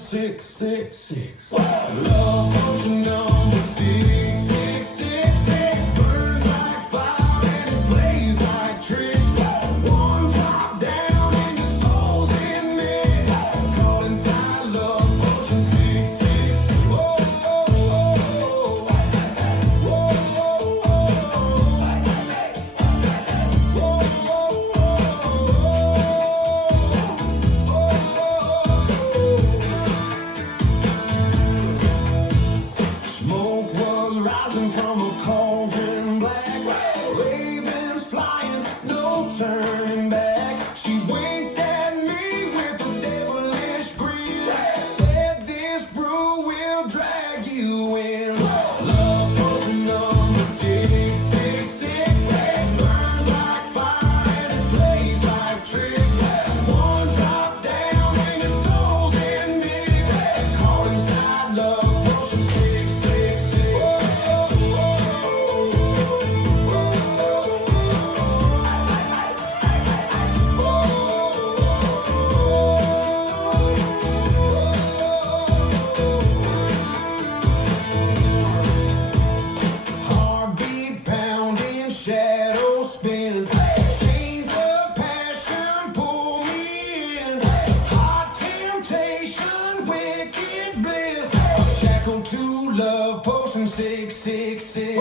six, six, six. Love potion number six, six, six, six. Burns like fire and it plays like tricks. One drop down and your soul's in mix. Caught inside love potion six, six, six. Whoa, whoa, whoa, whoa, Smoke was rising from a cauldron black. Ravens flying, no turning back. She winked at me with a devilish grin. Said this brew will drag you in. Love potion number six, six, six, six. Burns like fire and it plays like tricks. One drop down and your soul's in mix. Caught inside love potion six, six, six. Heartbeat pounding, shadow spin. Chains of passion pull me in. Hot temptation, wicked bliss. I'm shackled to love potion six, six, six.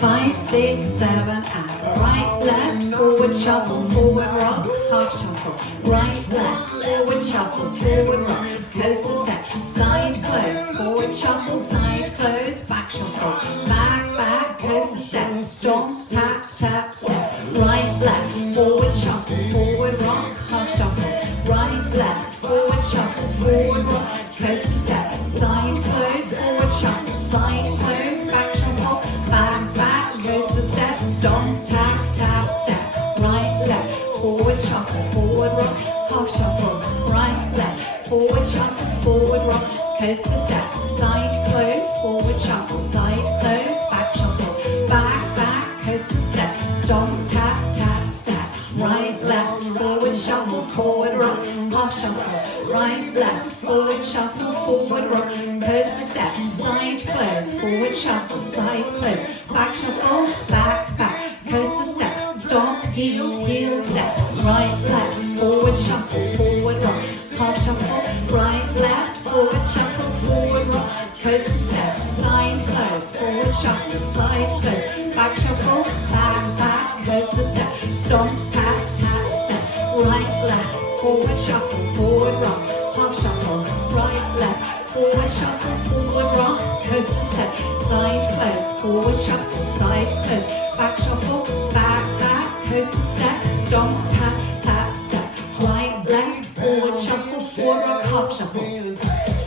Five, six, seven, and right, left, forward, shuffle, forward, rock, half shuffle, right, left, forward, shuffle, forward, rock, coaster step, side close, forward shuffle, side close, back shuffle, back, back, coaster step, stomp, tap, tap, step, right, left, forward shuffle, forward, rock, half shuffle, right, left, forward shuffle, forward, rock, coaster step, side close, forward shuffle, side close, back shuffle, back, back, coaster step, stomp, tap, tap, step, right, left, forward shuffle, forward rock, half shuffle, right, left, forward shuffle, forward rock, coaster step, side close, forward shuffle, side close, back shuffle, back, back, coaster step, stomp, tap, tap, step, right, left, forward shuffle, forward rock, half shuffle, right, left, forward shuffle, forward rock, coaster step, side close, forward shuffle, side close, back shuffle, back, back, coaster step, stomp, heel, heel step, right, left, forward shuffle, forward rock, half shuffle, right, left, forward shuffle, forward rock, coaster step, side close, forward shuffle, side close, back shuffle, back, back, coaster step, stomp, tap, tap, step, right, left, forward shuffle, forward rock, half shuffle, right, left, forward shuffle, forward rock, coaster step, side close, forward shuffle, side close, back shuffle, back, back, coaster step, stomp, tap, tap, step, right, left, forward shuffle, forward rock, half shuffle,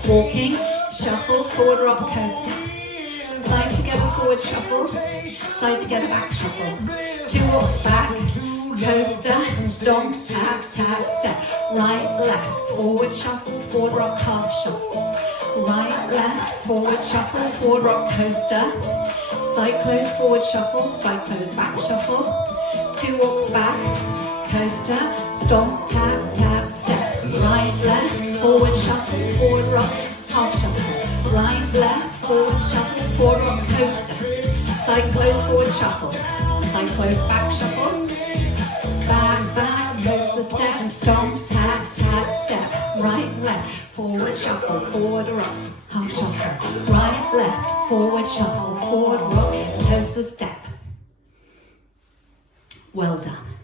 walking, shuffle, forward rock, coaster, side together, forward shuffle, side together, back shuffle, two walks back, coaster, stomp, tap, tap, step, right, left, forward shuffle, forward rock, half shuffle, right, left, forward shuffle, forward rock, coaster, side close, forward shuffle, side close, back shuffle, two walks back, coaster, stomp, tap, tap, step, right, left, forward shuffle, forward rock, half shuffle, right, left, forward shuffle, forward rock, coaster, side close, forward shuffle, side close, back shuffle, back, back, coaster step, stomp, tap, tap, step, right, left, forward shuffle, forward rock, half shuffle, right, left, forward shuffle, forward rock, coaster step. Well done.